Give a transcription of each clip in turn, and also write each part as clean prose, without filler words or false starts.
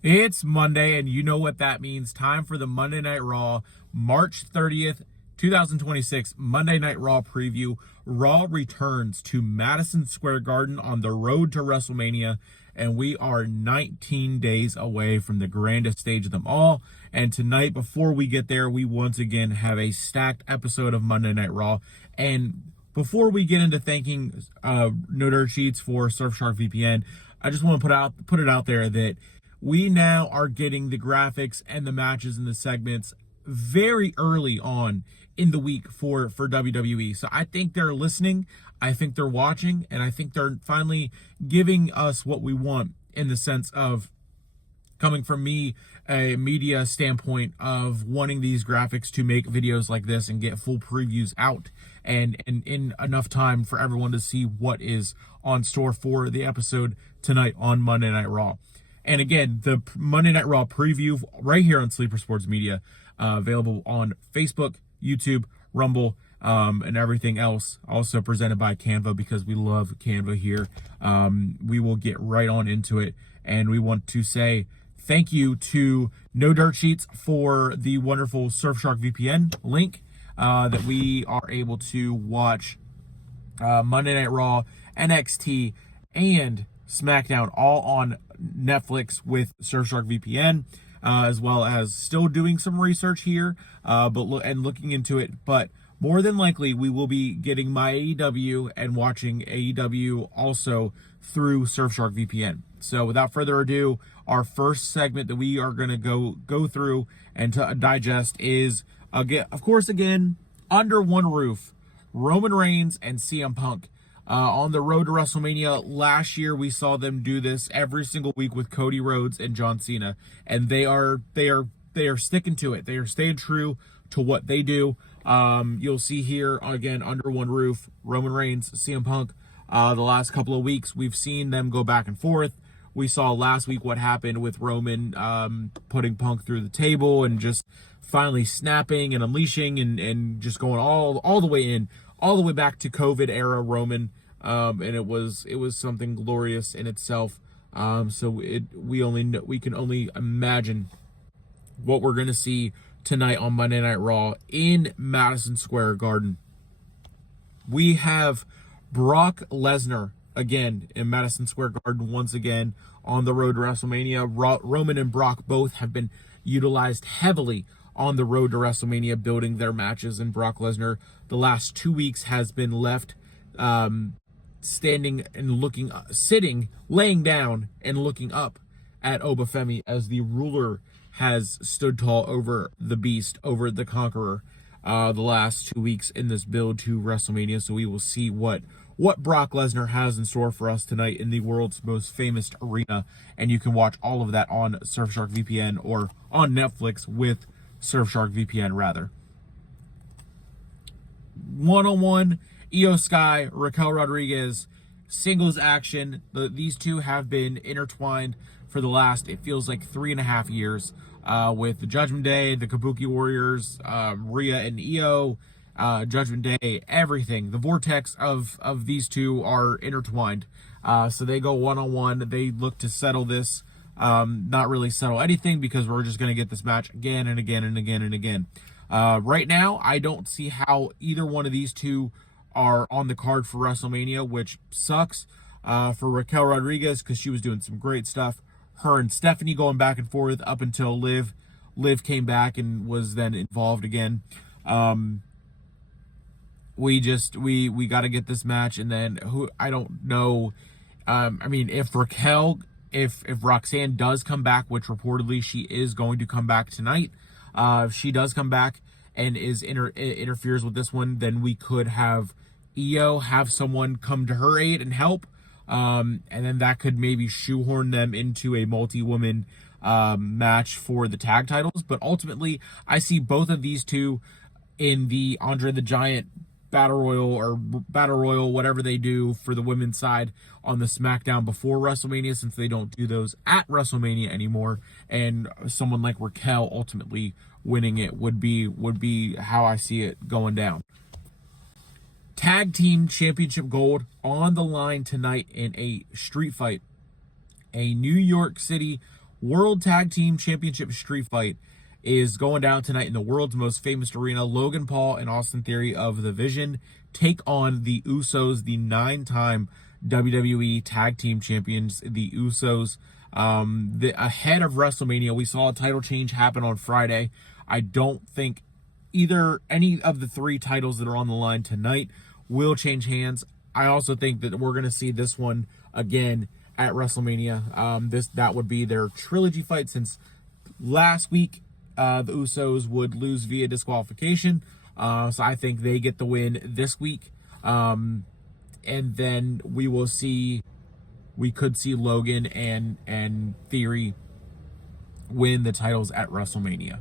It's Monday, and you know what that means. Time for the Monday Night Raw, March 30th, 2026 Monday Night Raw preview. Raw returns to Madison Square Garden on the road to WrestleMania, and we are 19 days away from the grandest stage of them all. And tonight, before we get there, we once again have a stacked episode of Monday Night Raw. And before we get into thanking No Dirt Sheets for Surfshark VPN, I just want to put it out there that we now are getting the graphics and the matches and the segments very early on in the week for WWE. So I think they're listening, I think they're watching, and I think they're finally giving us what we want, in the sense of, coming from me, a media standpoint, of wanting these graphics to make videos like this and get full previews out and in enough time for everyone to see what is on store for the episode tonight on Monday Night Raw. And again, the Monday Night Raw preview right here on Sleeper Sports Media, available on Facebook, YouTube, Rumble, and everything else. Also presented by Canva, because we love Canva here. We will get right on into it. And we want to say thank you to No Dirt Sheets for the wonderful Surfshark VPN link that we are able to watch Monday Night Raw, NXT, and SmackDown all on Netflix with Surfshark VPN, as well as still doing some research here, and looking into it. But more than likely, we will be getting my AEW and watching AEW also through Surfshark VPN. So without further ado, our first segment that we are going to go through and to digest is, again, of course, under one roof, Roman Reigns and CM Punk. On the road to WrestleMania. Last year, we saw them do this every single week with Cody Rhodes and John Cena, and they are sticking to it. They are staying true to what they do. You'll see here again, under one roof, Roman Reigns, CM Punk. The last couple of weeks, we've seen them go back and forth. We saw last week what happened with Roman putting Punk through the table and just finally snapping and unleashing and just going all the way in. All the way back to COVID era Roman, and it was something glorious in itself. So we can only imagine what we're gonna see tonight on Monday Night Raw in Madison Square Garden. We have Brock Lesnar again in Madison Square Garden once again on the road to WrestleMania. Roman and Brock both have been utilized heavily on the road to WrestleMania, building their matches, and Brock Lesnar the last 2 weeks has been left standing and laying down and looking up at Obafemi, as the ruler has stood tall over the beast, over the conqueror, the last 2 weeks in this build to WrestleMania. So we will see what Brock Lesnar has in store for us tonight in the world's most famous arena, and you can watch all of that on Surfshark VPN or on Netflix with Surfshark VPN, rather. One-on-one, IYO SKY, Raquel Rodriguez, singles action. These two have been intertwined for the last, it feels like, 3.5 years, with the Judgment Day, the Kabuki Warriors, Rhea and IYO, Judgment Day, everything. The vortex of these two are intertwined. So they go one-on-one. They look to settle this. Not really settle anything, because we're just going to get this match again and again and again and again. Right now, I don't see how either one of these two are on the card for WrestleMania, which sucks for Raquel Rodriguez, because she was doing some great stuff. Her and Stephanie going back and forth up until Liv came back and was then involved again. We got to get this match, and then I don't know. If Roxanne does come back, which reportedly she is going to come back tonight, if she does come back and interferes with this one, then we could have IYO have someone come to her aid and help, and then that could maybe shoehorn them into a multi-woman match for the tag titles. But ultimately, I see both of these two in the Andre the Giant Battle Royal, whatever they do for the women's side on the SmackDown before WrestleMania, since they don't do those at WrestleMania anymore. And someone like Raquel ultimately winning it would be how I see it going down. Tag Team Championship gold on the line tonight in a street fight. A New York City World Tag Team Championship street fight is going down tonight in the world's most famous arena. Logan Paul and Austin Theory of the Vision take on the Usos, the 9-time WWE Tag Team Champions, the Usos. Ahead of WrestleMania, we saw a title change happen on Friday. I don't think any of the 3 titles that are on the line tonight will change hands. I also think that we're going to see this one again at WrestleMania. That would be their trilogy fight, since last week the Usos would lose via disqualification. So I think they get the win this week. And then we could see Logan and Theory win the titles at WrestleMania.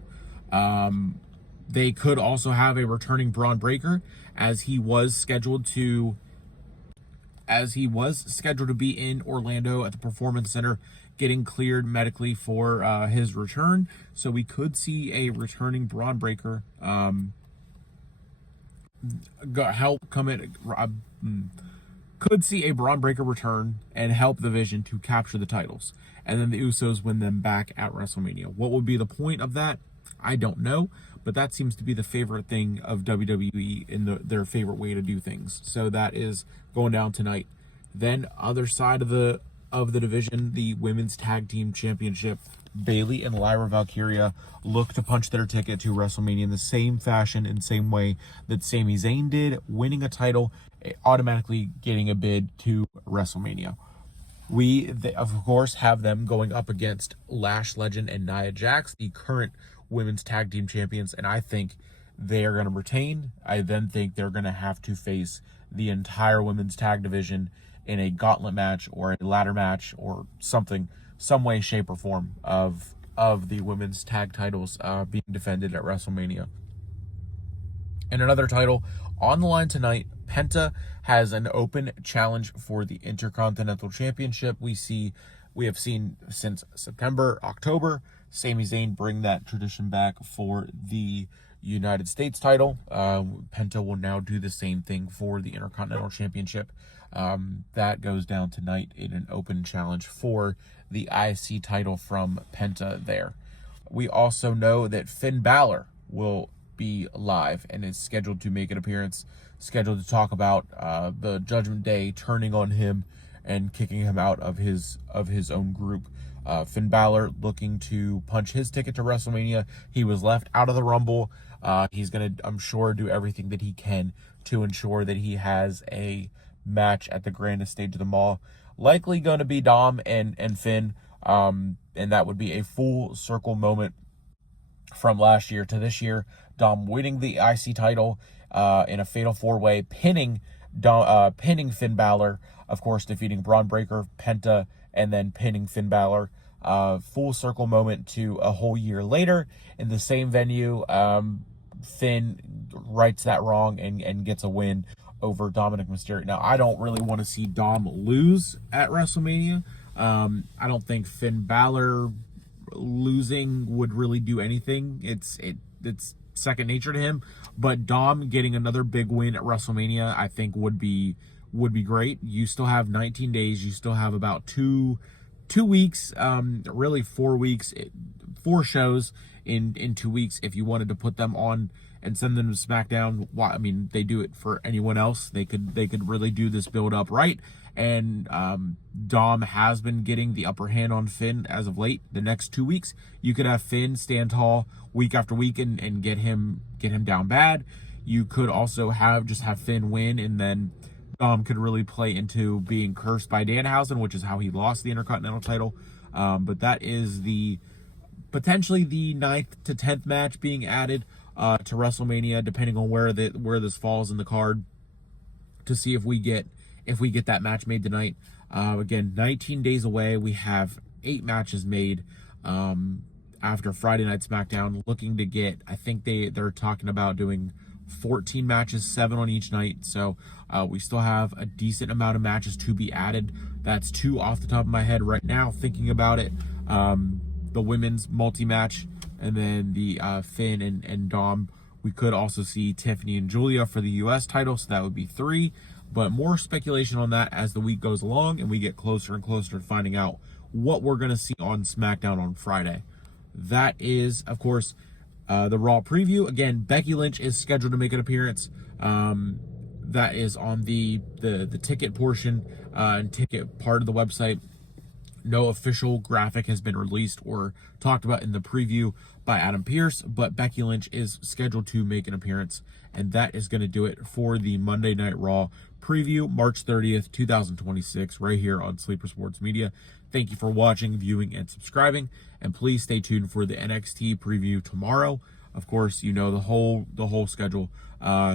They could also have a returning Braun Breaker, as he was scheduled to be in Orlando at the Performance Center, getting cleared medically for his return. So we could see a returning Braun Breaker could see a Braun Breaker return and help the Vision to capture the titles, and then the Usos win them back at WrestleMania. What would be the point of that? I don't know, but that seems to be the favorite thing of WWE in their favorite way to do things. So that is going down tonight. Then other side of the division, the Women's Tag Team Championship, Bayley and Lyra Valkyria look to punch their ticket to WrestleMania in the same fashion and same way that Sami Zayn did, winning a title, automatically getting a bid to WrestleMania. They, of course, have them going up against Lash legend and Nia Jax, the current Women's Tag Team Champions, and I think they are going to retain. I then think they're going to have to face the entire Women's Tag Division in a gauntlet match or a ladder match or something, some way, shape, or form of the women's tag titles being defended at WrestleMania. And another title on the line tonight, Penta has an open challenge for the Intercontinental Championship. We have seen since September, October, Sami Zayn bring that tradition back for the United States title. Penta will now do the same thing for the Intercontinental Championship. That goes down tonight in an open challenge for the IC title from Penta there. We also know that Finn Balor will be live and is scheduled to make an appearance, scheduled to talk about the Judgment Day turning on him and kicking him out of his own group. Finn Balor looking to punch his ticket to WrestleMania. He was left out of the Rumble. He's going to, I'm sure, do everything that he can to ensure that he has a match at the grandest stage of them all. Likely going to be Dom and Finn, and that would be a full circle moment from last year to this year. Dom winning the IC title in a fatal 4-way, pinning Finn Balor, of course, defeating Braun Breaker, Penta, and then pinning Finn Balor. Full circle moment to a whole year later in the same venue. Finn rights that wrong and gets a win over Dominic Mysterio. Now, I don't really want to see Dom lose at WrestleMania. I don't think Finn Balor losing would really do anything. It's second nature to him. But Dom getting another big win at WrestleMania, I think would be great. You still have 19 days. You still have about two weeks, really 4 weeks, 4 shows in 2 weeks. If you wanted to put them on and send them to SmackDown, well, I mean, they do it for anyone else. They could really do this build up right. And Dom has been getting the upper hand on Finn as of late. The next 2 weeks, you could have Finn stand tall week after week and get him down bad. You could also have Finn win, and then Dom could really play into being cursed by Danhausen, which is how he lost the Intercontinental title. But that is potentially the 9th to 10th match being added to WrestleMania, depending on where this falls in the card, to see if we get that match made tonight. Again, 19 days away. We have 8 matches made after Friday Night SmackDown. Looking to get, I think they're talking about doing 14 matches, 7 on each night. So we still have a decent amount of matches to be added. That's 2 off the top of my head right now, thinking about it. The women's multi-match, and then the Finn and Dom. We could also see Tiffany and Julia for the U.S. title, so that would be 3. But more speculation on that as the week goes along and we get closer and closer to finding out what we're going to see on SmackDown on Friday. That is, of course, the Raw preview. Again, Becky Lynch is scheduled to make an appearance. That is on the ticket portion and ticket part of the website. No official graphic has been released or talked about in the preview by Adam Pearce, but Becky Lynch is scheduled to make an appearance, and that is going to do it for the Monday Night Raw preview, March 30th, 2026, right here on Sleeper Sports Media. Thank you for watching, viewing, and subscribing, and please stay tuned for the NXT preview tomorrow. Of course, you know the whole schedule.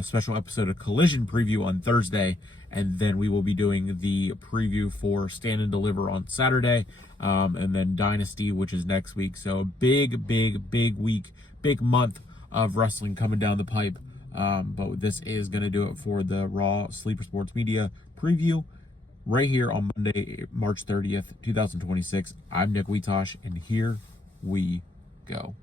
Special episode of Collision preview on Thursday, and then we will be doing the preview for Stand and Deliver on Saturday, and then Dynasty, which is next week. So big week, big month of wrestling coming down the pipe. But this is going to do it for the Raw Sleeper Sports Media preview right here on Monday, March 30th, 2026. I'm Nick Wietosh, and here we go.